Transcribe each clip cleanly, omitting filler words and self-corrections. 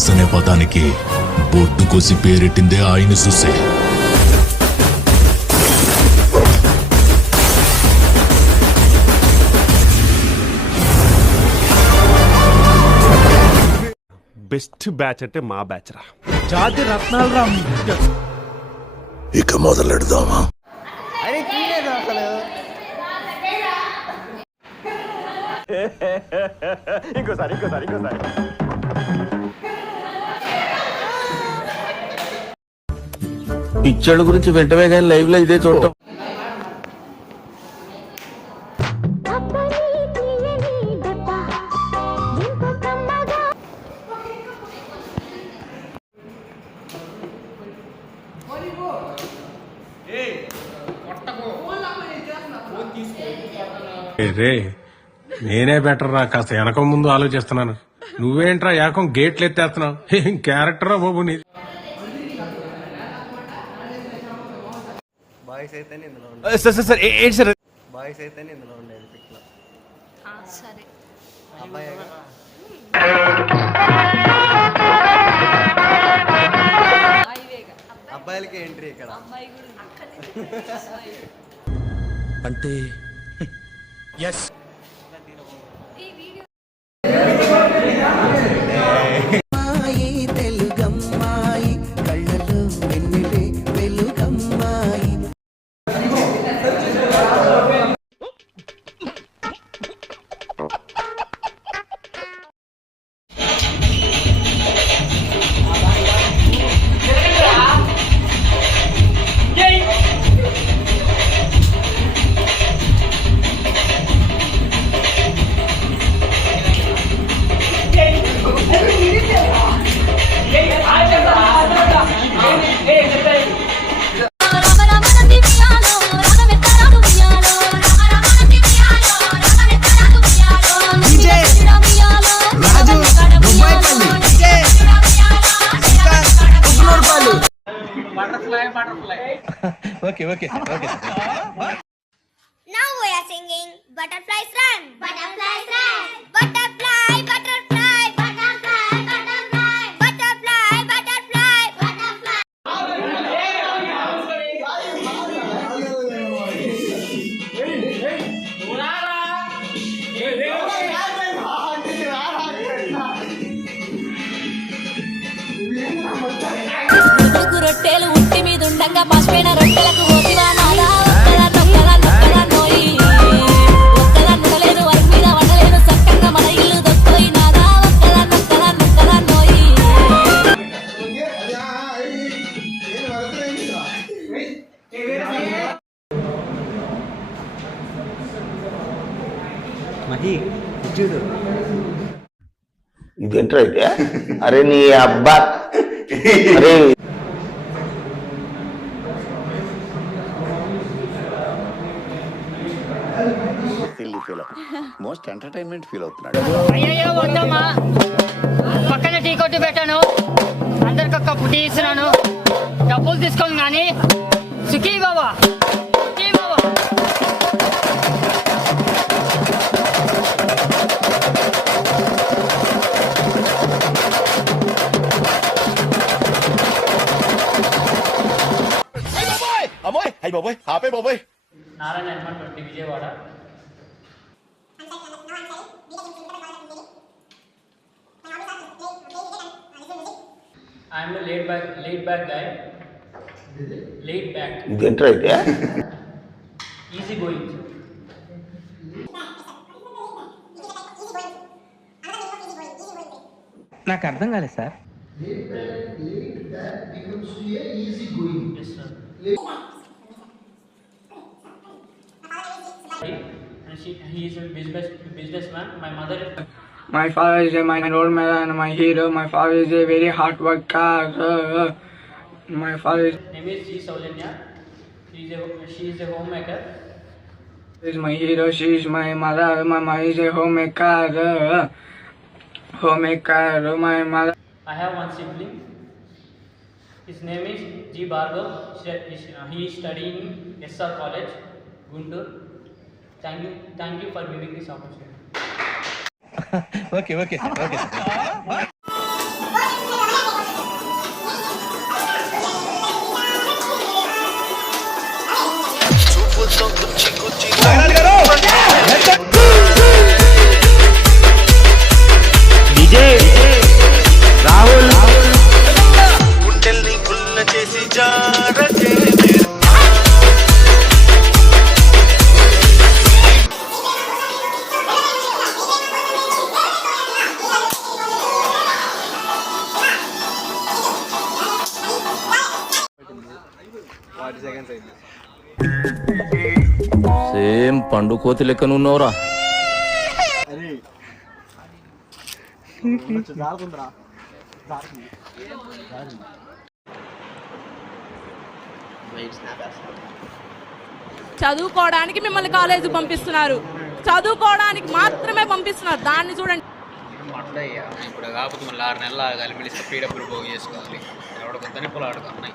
Boss అనే పదానికి బొట్టు కోసి పేరెట్టిందే ఆయన చూసే. బెస్ట్ బ్యాచ్ అంటే మా బ్యాచ్ రా. జాతి రత్నాలు రా. ఇక మొదలెడదామా? ఇంకోసారి పిక్చర్ల గురించి వెంటనే కానీ లైవ్ లో ఇదే చూడటం. రే నేనే బెటర్ రా, కాస్త వెనక ముందు ఆలోచిస్తున్నాను. నువ్వేంట్రా ఏకం గేట్లు ఎత్తేస్తున్నావు? ఏం క్యారెక్టరా బాబు నీది. బాయ్స్ అయితే ఇందులో బాయ్స్ అయితే ఇందులో ఉండేది పిక్ లో. సరే అబ్బాయిలకి ఎంట్రీ ఇక్కడ అంటే ఎస్ తెలుగమ్మాయి కళ్ళలో వెన్నెలే వెలుగమ్మాయి. Okay. Now we are singing Butterflies Run. Butterflies Run. Butterfly, butterfly, butterfly, butterfly, butterfly, butterfly, butterfly. రొట్టెలు ఉట్టి మీద ఉండగా పసిపోయిన రొట్టెలకు ఓతివా నాదా. ఒక్కదా నోయి ఒక్కదా నుడలేదు వరకు మీద వండలేదు చక్కగా మన ఇల్లు దొక్కోయి నాదా. ఒక్కదా నోయి. ఇదేంట్రా అయితే? అరే నీ అబ్బా, అరే మోస్ట్ ఎంటర్టైన్మెంట్ ఫీల్ అవుతున్నాడు. అయ్యో వద్దమ్మా, పక్కన టీ కొట్టి పెట్టాను, అందరికి ఒక పుట్టి ఇస్తున్నాను, డబ్బులు తీసుకోను కానీ సుఖీ బాబా అమ్మాయి అయ్యి బాబోయ్ ఆపే బాబోయ్. Narayana 20 Vijayawada. I'm a laid back guy. Laid back. ఇదేంట్రా అయితే? Easy going. నాకు అర్థం కాలేదు sir. Yes, sir. And he is a businessman. My mother is. My father is my role model and my hero. My father is a very hard worker. My father Name is G. Saulanya. She is a homemaker. is my hero. She is my mother. My mother is a homemaker. My mother. I have one sibling. His name is G. Bhargav. He is studying in SR College, Guntur. Thank you for giving this opportunity. Okay. 40 seconds అయింది. Same పండు కోతి లెక్కన ఉన్నావురా. అరే జారుకుందిరా. చదువుకోవడానికి మిమ్మల్ని కాలేజీకి పంపిస్తున్నారు, చదువుకోవడానికి మాత్రమే పంపిస్తున్నారు. దాన్ని చూడండి. ఇప్పుడు కాకపోతే మళ్ళీ 6 నెలలు ఆగాలి, మళ్ళీ పీడబ్ల్యూ పోగు చేసుకోవాలి. ఎవడ కొత్తనే పొలాడు అన్నాయి.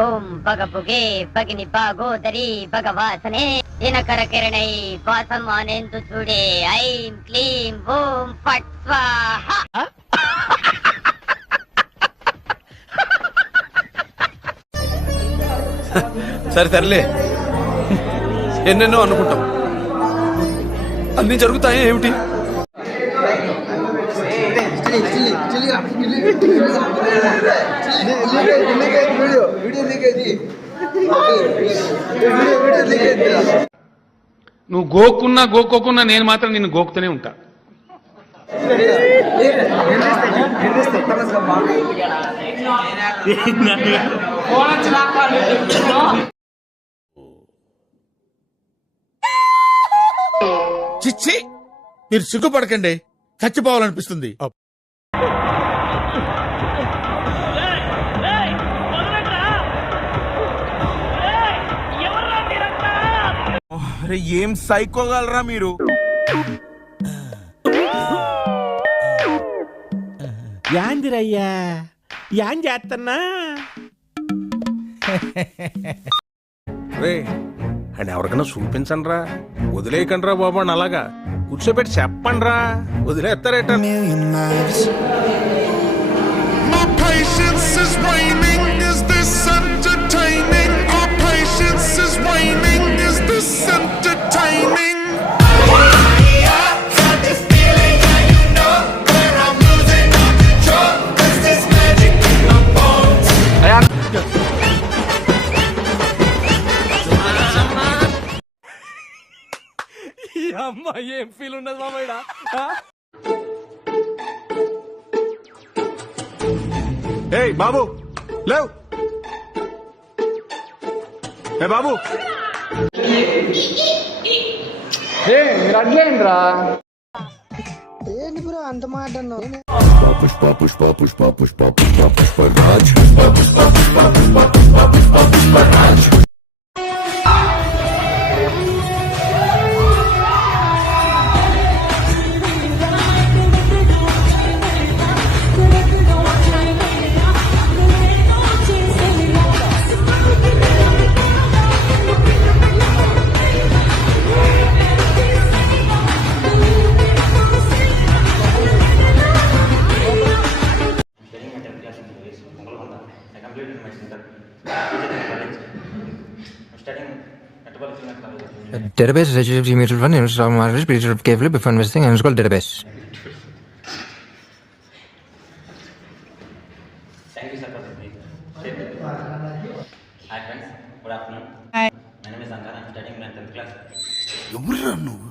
ఓం భగభుగే భగిని భాగోదరి భగవాసనే దినకర కిరణై వాసం ఆనేందు చూడే ఐం క్లీం ఓం ఫట్ స్వాహ. సరే తరలే, ఎన్నెన్నో అనుకుంటాం, అన్ని జరుగుతాయి ఏమిటి? నువ్వు గోక్కున్నా గోక్కోకున్నా నేను మాత్రం నిన్ను గోకుతూనే ఉంటా. చిచ్చి, మీరు సిగ్గుపడకండి, చచ్చిపోవాలనిపిస్తుంది. ఏం సైకోగలరా మీరు? యాందిరయ్యా, యాం చేస్తున్నా? రే అండ్ ఎవరికైనా చూపించండి రా, వదిలేయకండి రా బాబు అని అలాగా కూర్చోబెట్టి చెప్పండి రా, వదిలేస్తారేట. అమ్మా ఏం ఫీల్ ఉన్నది మామయ్య? ఏయ్ బాబు లేవు, ఏ బాబు, మీరు అడ్లేండ్రా. Pushpa Pushpa Pushpa Pushpa Pushpa Pushparaj. Database is HTTP mutual fund. Install Marriage. Please read carefully before investing and install database. Thank you, sir, for the brief. Hi, friends. Good afternoon. Hi. My name is Ankar. I'm studying in 10th class. ఎవరురా నువ్వు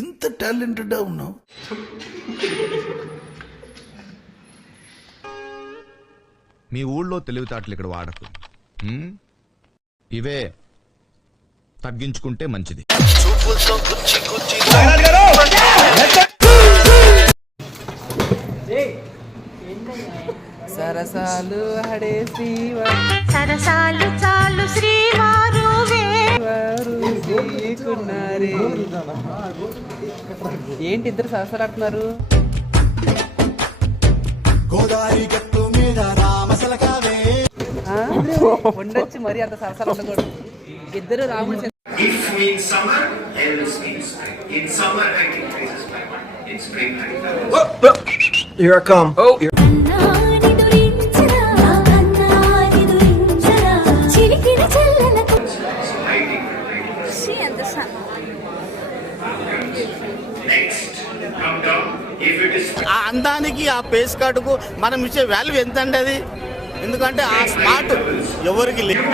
ఇంత talented ఉన్నావు? మీ ఊళ్ళో తెలివితేటలు ఇక్కడ వాడకు. ఇవే తగ్గించుకుంటే మంచిది. సరసాలు హడే సరసాలు చాలు శ్రీవారు ఏంటి ఇద్దరు సరసలాడుతున్నారు? ఉండొచ్చు మరి అంత సరసాలు ఉండకూడదు. ఇద్దరు రాముడు. Here I come. Oh. See and the sun. Next, come down. ఆ అందానికి ఆ పేస్ కార్డుకు మనం ఇచ్చే వాల్యూ ఎంత అండి అది? ఎందుకంటే ఆ స్మార్ట్ ఎవరికి లేదు.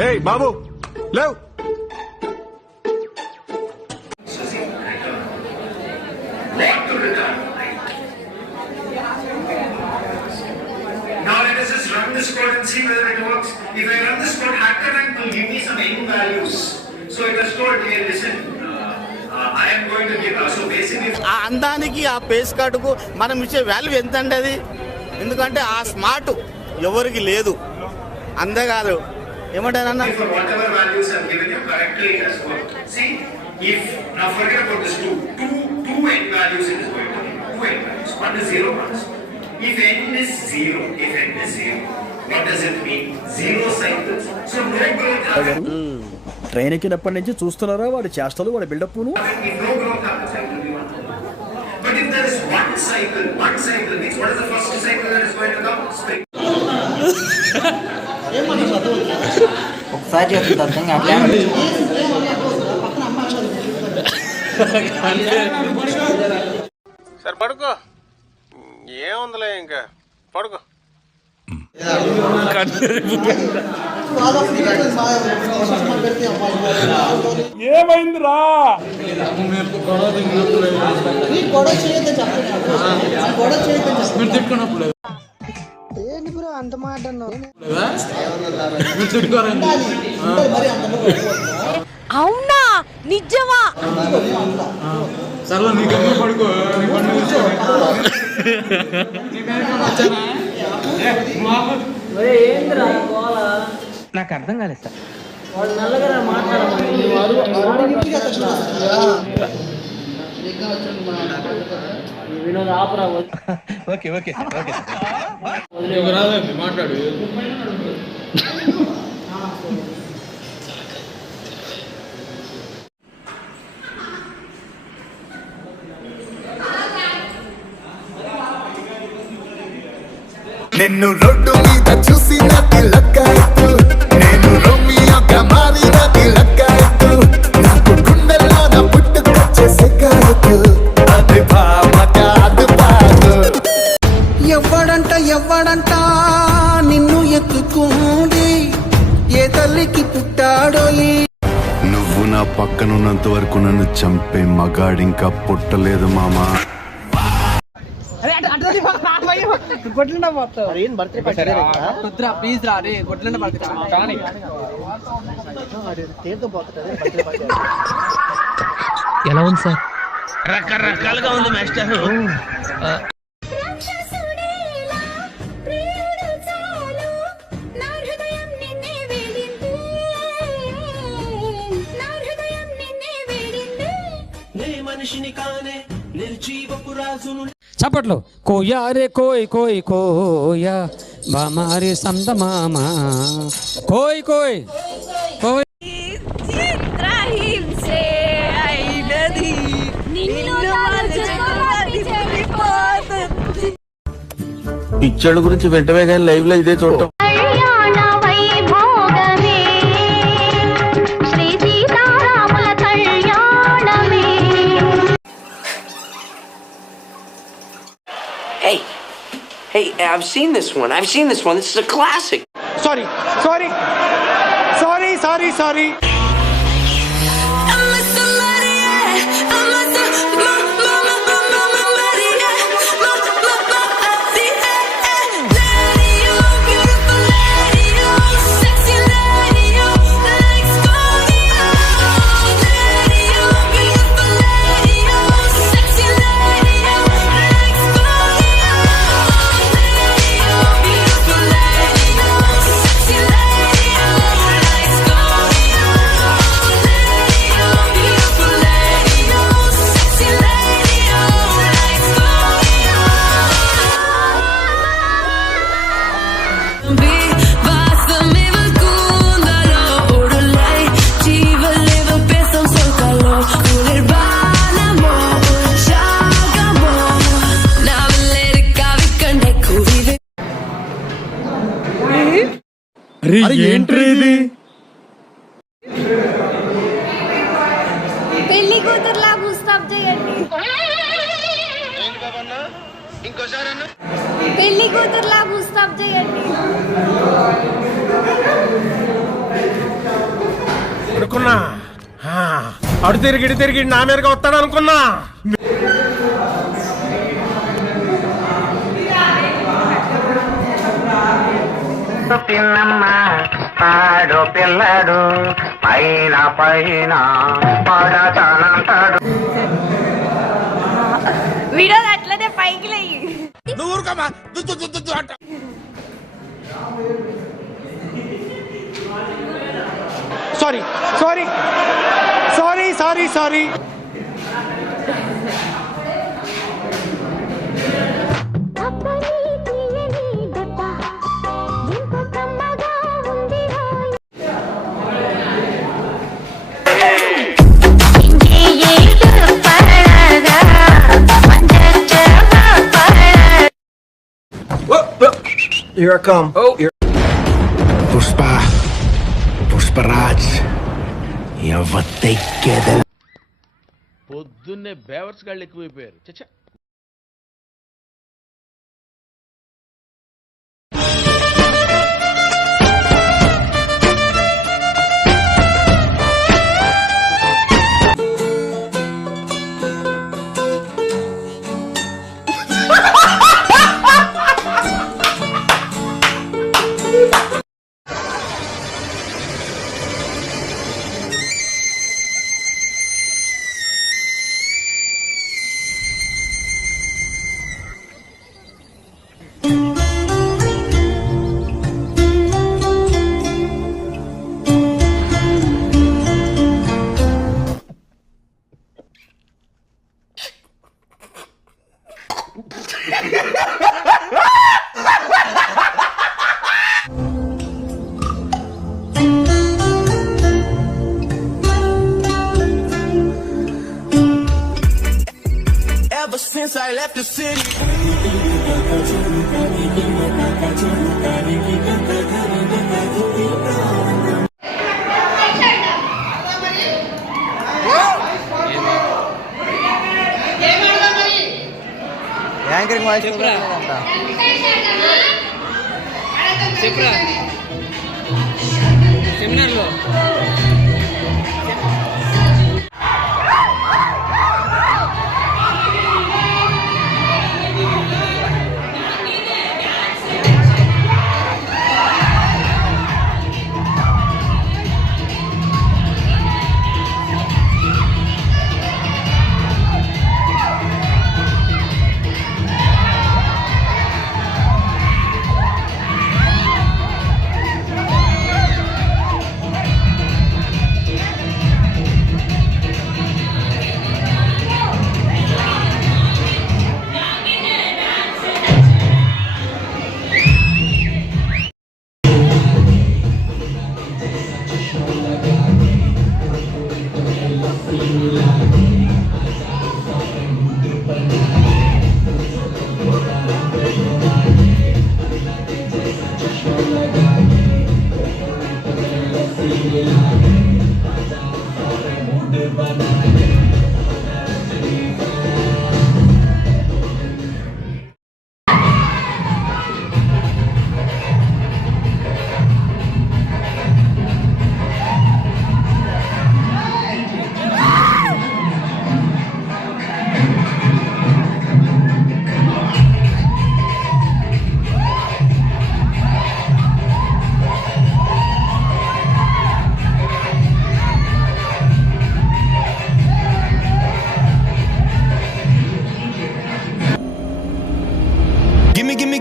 Hey, బాబు లేవ్. Now let us just run this code and see whether it works. If I run this code, HackerRank will give me some n values. So it has told, hey, listen, I am going to give. So basically, ఆ అందానికి ఆ face కార్డుకు మనం ఇచ్చే value ఎంత అండి అది? ఎందుకంటే ఆ స్మార్ట్ ఎవరికి లేదు. అంతేకాదు ఏమంటారన్నా? for whatever values I've given you, correctly it has worked. See, if now forget about this two n values it is going to give. Two n values. One is 0, one is 1. If n is 0, what does it mean? 0 cycles. So no growth happens. Train ఎక్కినప్పటి నుంచి చూస్తున్నారా వాడి చేష్టలు, వాడి buildup. If no growth happens, I will be 1. But if there is one cycle means what is the first cycle that is going to come? Spring. ఒకసారి చెప్తుంది అర్థం కావట్లేదు. సరే పడుకో, ఏముందిలే ఇంకా పడుకో. ఏమైందిరా? అంత మాట అవునా నిజమా? సర్లే నీకు పడుకో. నాకు అర్థం కాలేదు సార్. ఓకే ఓకే ఓకే మాట్లాడు. నిన్ను రోడ్డు మీద చూసిన తిలక్కాయతు, నేను రోమియోగా మారిన తిలక్కాయతు, నాకు గుండెల్లో నా పుట్టుకొచ్చే సిగ్గాయతు, అది భామ కాదు పాదు. ఎవడంట నిన్ను ఎత్తుకుంది, ఏ తల్లికి పుట్టాడో ఈ. నువ్వు నా పక్కనున్నంత వరకు నన్ను చంపే మగాడింకా పుట్టలేదు మామా. ఎలా ఉంది సార్? రకరకాలుగా ఉంది మాస్టర్. చప్పట్లో కోయా రే కోయ్ కోయ్ కోయా బామారి సంత మామ కోయ్ కోయ్ కోయ్. పిచ్చోళ్ళ గురించి వెంటనే కానీ లైవ్ లో ఇదే చూడటం. Hey, I've seen this one. This is a classic. Sorry. పెళ్లి కూతురులా ముస్తాబ్ చేయండి. పెళ్లి కూతురులా ముస్తాబ్ చేయండి. అనుకున్నా అడు తిరిగి నా మీదగా వస్తాడు అనుకున్నా. పిన్నమ్మ ఆడో పిల్లడు పైన పైన పడతానంటాడు. వీడియో అట్లనే పైకి లేయి. నువ్వు ఊరుకోమా అంట. Sorry Here I come. Pushparaj పొద్దున్నే బేవర్స్ గాళ్ళు ఎక్కువైపోయారు. చచ్చా Ever since I left the city. Anchoring voice చెప్పరా సెమినార్లో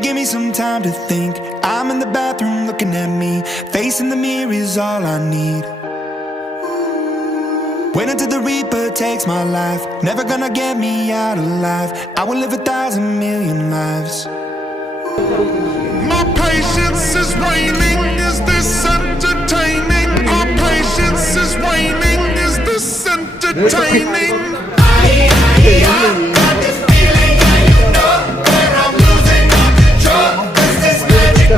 Give me some time to think. I'm in the bathroom looking at me. Facing the mirror is all I need. Wait until the Reaper takes my life. Never gonna get me out alive. I will live 1,000,000,000 lives. My patience is waning. Is this entertaining? Our patience is waning. Is this entertaining? Got this feeling, you know, where I'm losing my control. Is this magic?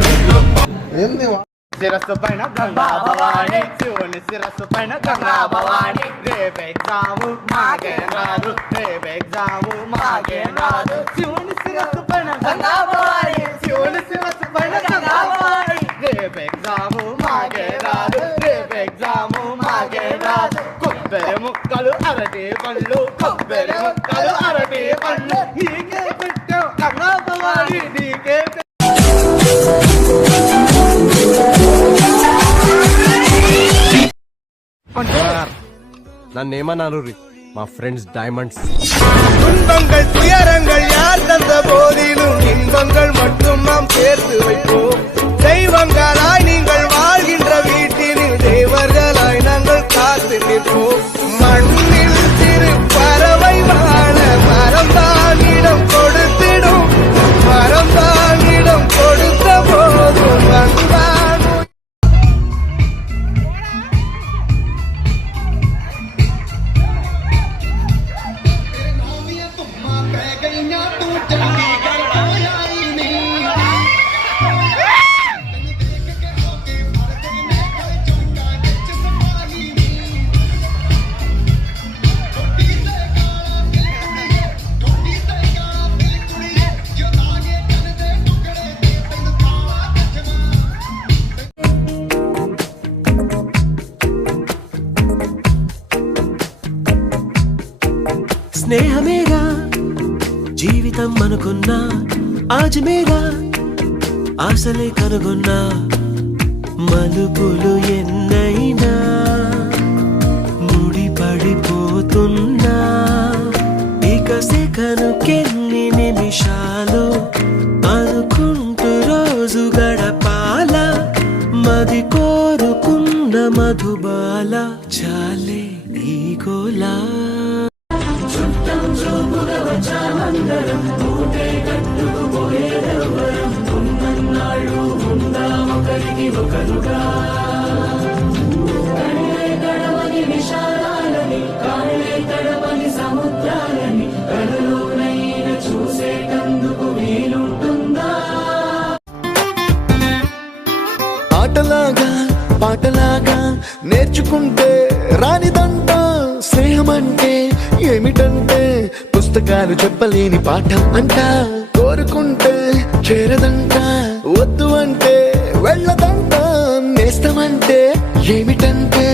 శిరస్సు పైన గంగా భవాని శివుని శిరస్సు పైన గంగా భవాని రేపు exam మాకేం రాదు రేపు exam మాకేం రాదు శివుని శిరస్సు పైన గంగా భవాని శివుని శిరస్సు పైన గంగా భవాని రేపు ఎగ్జాము మాకే రాదు రేపు ఎగ్జాము మాకే రాదు కొబ్బరి ముక్కలు అరటి పళ్ళు కొబ్బరి ముక్కలు అరటి పళ్ళు నీకే పెట్టావు గంగా భవాని నీకే నన్నేమన్నారు మా ఫ్రెండ్స్ డైమండ్స్ துன்பங்கள் துயரங்கள் யார் தந்த போதிலும் இன்பங்கள் மட்டும் நாம் சேர்த்து வைப்போம் தெய்வங்களாய் நீங்கள் வாழ்கின்ற வீட்டினில் தேவர்களாய் நாங்கள் காத்து நிற்போம் மண்ணில் சிறு பறவை வாழ மரம்தானிடம் கொடுத்திடும் மரம்தானிடம் கொடுத்த போதும் வந்தான் స్నేహమేగా జీవితం అనుకున్నా ఆజమేగా ఆశలే కనుగొన్నా మలుపులు ఎన్నైనా ముడిపడిపోతున్నా ఇక సెకనుకెన్ని నిమిషాలు అనుకుంటూ రోజు గడపాల మది కోరుకున్న మధుబాల చాలే ఈ గోలా ఆటలాగా పాటలాగా నేర్చుకుంటే రానిదంట స్నేహం అంటే ఏమిటంటే పుస్తకాలు చెప్పలేని పాఠం అంట కోరుకుంటే చేరదంట వద్దు అంటే వెళ్ళదంట నేస్తమంటే ఏమిటంటే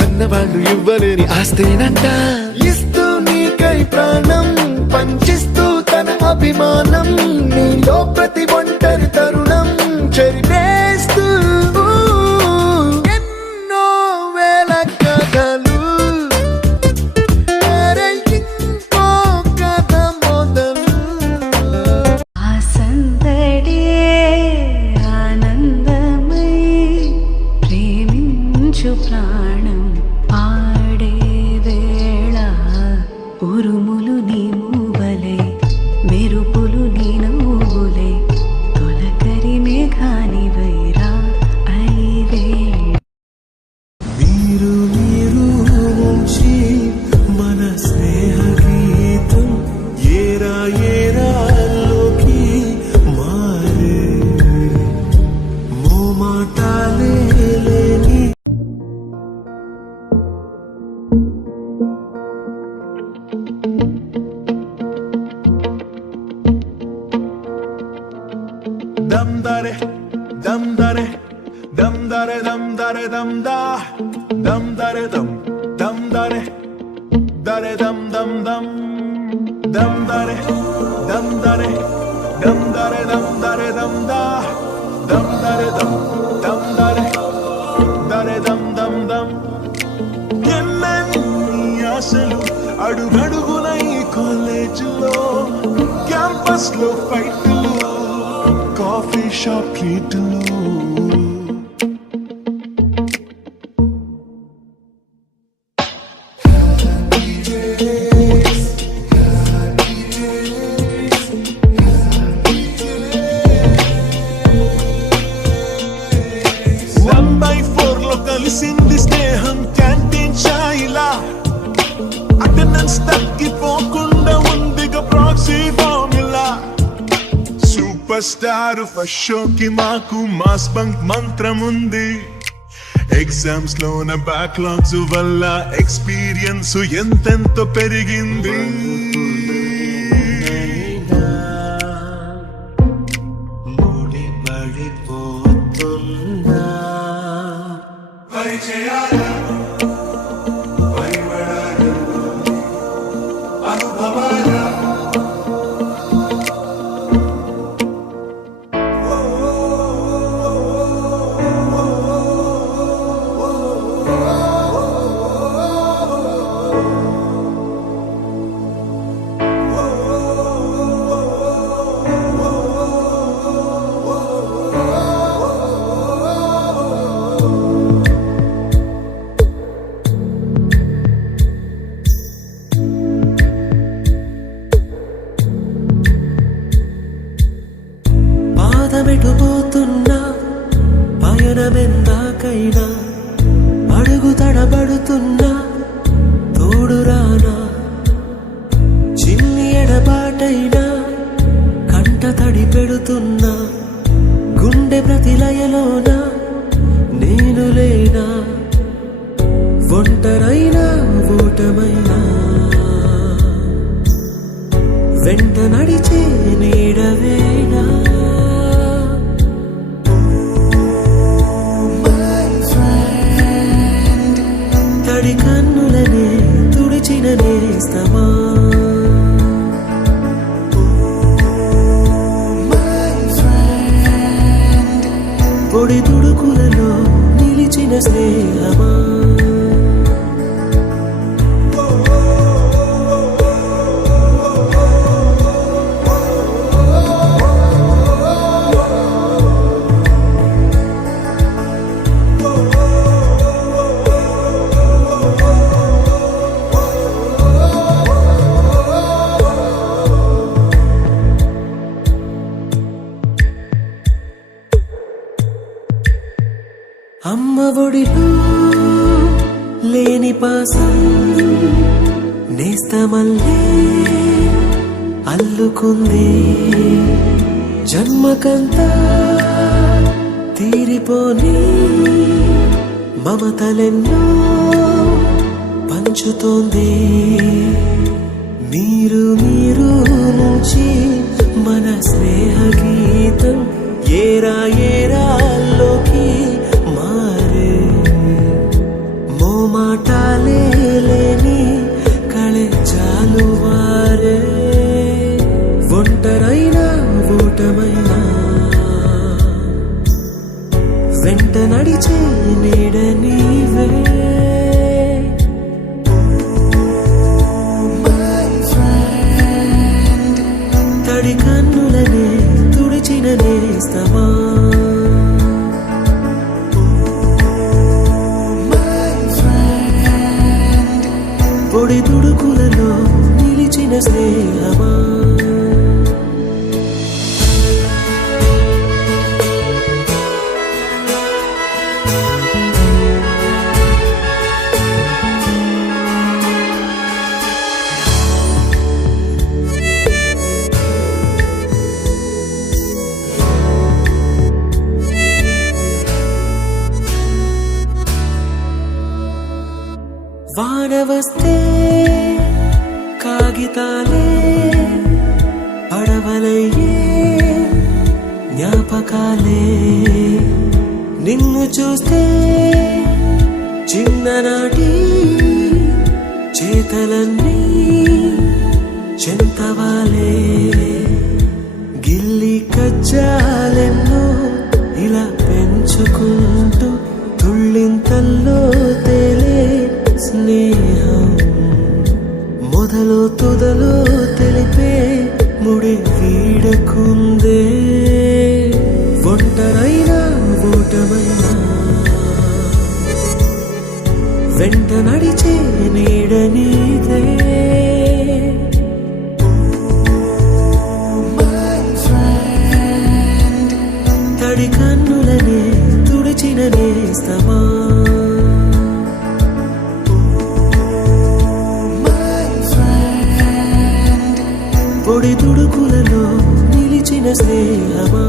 కన్నవాళ్ళు ఇవ్వలేని ఆస్తేనంట ఇస్తూ నీకై ప్రాణం పంచిస్తూ తన అభిమానం నీలో ప్రతి ఒంటరి తరుణం చెరిపేస్తూ ఎన్నో వేల కథలు ప్రాణం పాడే వేళ ఉరుములు నీ మూవలై మెరుపులు నీ నవ్వులై తొలకరి మేఘాని వైరా అలివేళ మీరు మీరు వంశీ మన స్నేహ గీతం ఏరా ఏరాల్లోకి మారే మోమాటాలే లేని dum dare dum dare dum dare dum dare dum da dum dare dum dare dum dum dum dum dare dum dare dum dare dum dare dum da dum dare dum dare dum dum dum ఎన్నెన్ని ఆశలు అడుగడుగున ఈ కాలేజీలో campus లో ఫైట్లు coffee shop ట్రీట్లు కలిసింది స్నేహం canteen ఛాయిలా attendance తగ్గిపోకుండా ఉందిగా proxy formula super star first షోకి మాకు మాస్ బంక్ మంత్రం ఉంది ఎగ్జామ్స్ లోన బ్యాక్లాగ్స్ వల్ల ఎక్స్పీరియన్స్ ఎంతెంతో పెరిగింది. పాదమెటుపోతున్నా పయనమెందాకైనా అడుగు తడబడుతున్నా తోడురానా చిన్ని ఎడబాటైనా కంట తడి పెడుతున్నా గుండె ప్రతిలయలోన నేను లేనా ఒంటరైనా ఓటమైనా వెంట నడిచే నీడవేనా తడి కన్నులనే తుడిచిన నేస్తమా పొడి తుడుకులలో నిలిచిన స్నేహమా అమ్మ ఒడిలో లేని పాసం నేస్తమల్లే అల్లుకుంది జన్మకంతా తీరిపోని మమతలెన్నో పంచుతోంది మీరు నుంచి మన స్నేహ గీతం ఏరా ఏరాల్లోకి మారే మోమాటాలే లేని కళే జాలువారే ఒంటరైనా ఓటమైనా వెంట నడిచే నీడ నీవే తడి కన్నులనే తుడిచిన నేస్తమా పొడి తుడుకులలో నిలిచిన స్నేహమా వాన వస్తే కాగితాలే పడవలయ్యే జ్ఞాపకాలే నిన్ను చూస్తే చిన్ననాటి చేతలన్నీ చెంతవాలే గిల్లి కజ్జాలెన్నో ఇలా పెంచుకుంటూ తుళ్ళింతల్లో తేలే స్నేహం మొదలు తుదలో తెలిపే ముడి వీడకుందే ఒంటరైనా ఓటమైనా వెంట నడిచే నీడ నీదే తడి కన్నులనే తుడిచిన నేస్తమా పొడి తుడుకులలో నిలిచిన స్నేహమా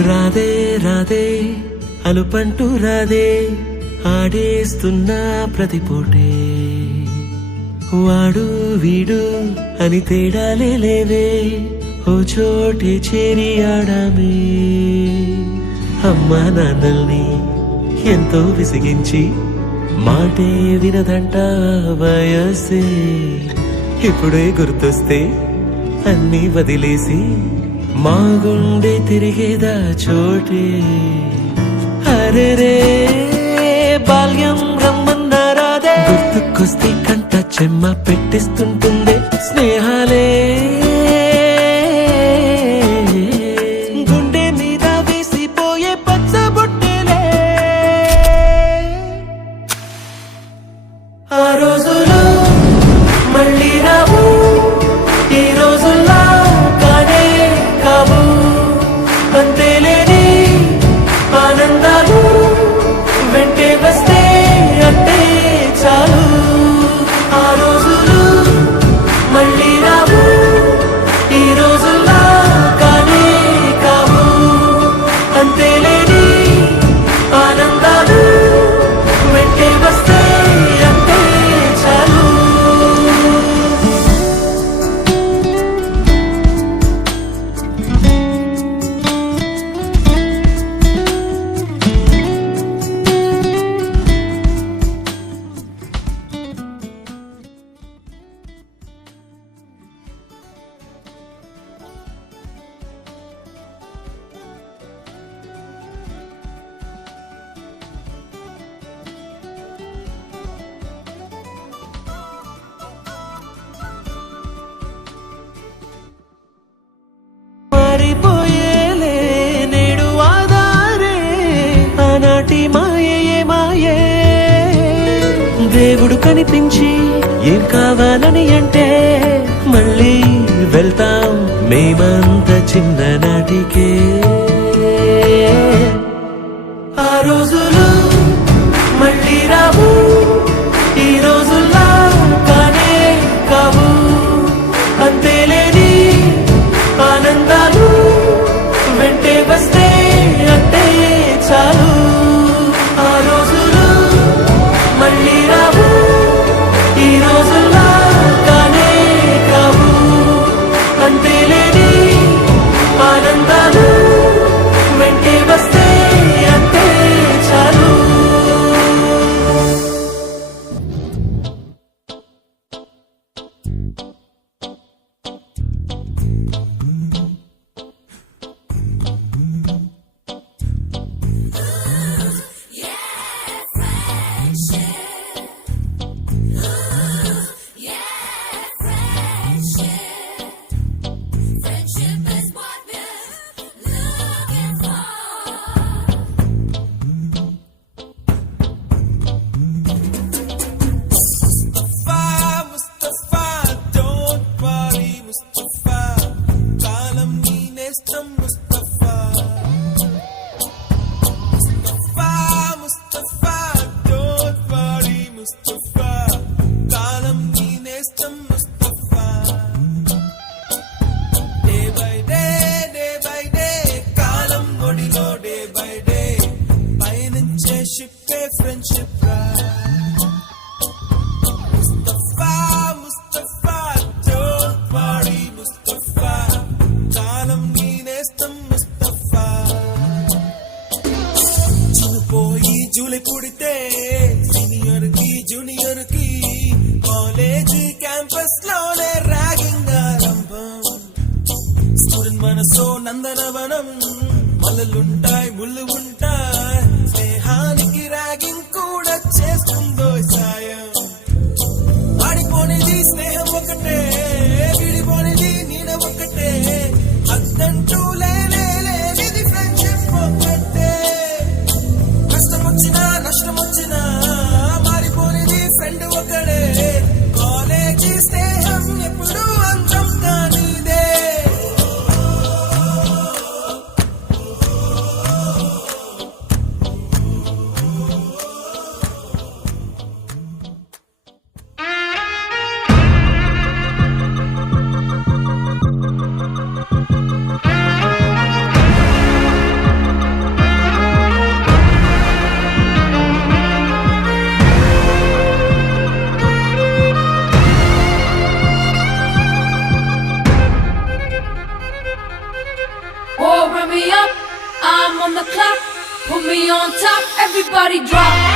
రాదే రాదే అలుపంటూ రాదే ఆడేస్తున్నా ప్రతి పూటే వాడు వీడు అని తేడాలే లేవే ఓ చోటే చేరి ఆడామే అమ్మా నాన్నల్ని ఎంతో విసిగించి మాటే వినదంట వయసే ఇప్పుడే గుర్తొస్తే అన్నీ వదిలేసి మా గుండె తిరిగేదా చోటే అరే రే బాల్యం రమ్మన్నారాదే గుర్తుకొస్తే కంట చెమ్మ పెట్టిస్తుంటుందే స్నేహాలే గుండె మీద వేసిపోయే పచ్చబొట్టెలే ఆ రోజులు మళ్ళీ రావు ఈ రోజుల్లా కానే కావు అంతేలేని ఆనందాలు వెంటే వస్తే అంటే చాలు ఆ రోజులు మళ్ళీ రావు ఈ రోజుల్లా కానే కావు అంతేలేని ఆనందాలు వెంటే వస్తే అంటే చాలు మారిపోయేలే నేడు ఆధారే ఆనాటి మాయే మాయే దేవుడు కనిపించి ఏం కావాలని అంటే మళ్ళీ వెళ్తాం మేమంత చిన్ననాటికే ఆ రోజులు మళ్ళీ రావు ఈ రోజుల్లా కానే కావు అంతేలేని ఆనందాలు వెంటే వస్తే అంటే చాలు ఆ రోజులు మళ్ళీ రావు ఈ రోజుల్లా కానే కావు అంతేలేని ఆనందాలు వెంటే వస్తే అంటే చాలు Mustafa, don't worry, Mustafa. Kalam ni nestam Mustafa. Mustafa, don't worry, Mustafa. Kalam ni nestam Mustafa. Day by day, kalam odilo day by day. Payanche shippe friendship ride. Mustafa, don't worry, Mustafa. Kalam ni nestam Mustafa. Chupoyi jule pudite senior ki junior ki college campus lone ragging arambam. Student manaso నందనవనం మల్లలుంటాయి ముళ్ళు ఉంటాయి స్నేహానికి ragging కూడా చేస్తుందో సాయం ఆడిపోనిది స్నేహం ఒకటే విడిపోనిది నీడ ఒకటే అద్దంటూ లేనిది ఫ్రెండ్షిప్ ఒకటే కష్టం వచ్చినా నష్టం వచ్చినా మారిపోనిది ఫ్రెండ్ ఒకడే కాలేజీ స్నేహం ఎప్పుడు అంతం కానిదే on top, everybody drop.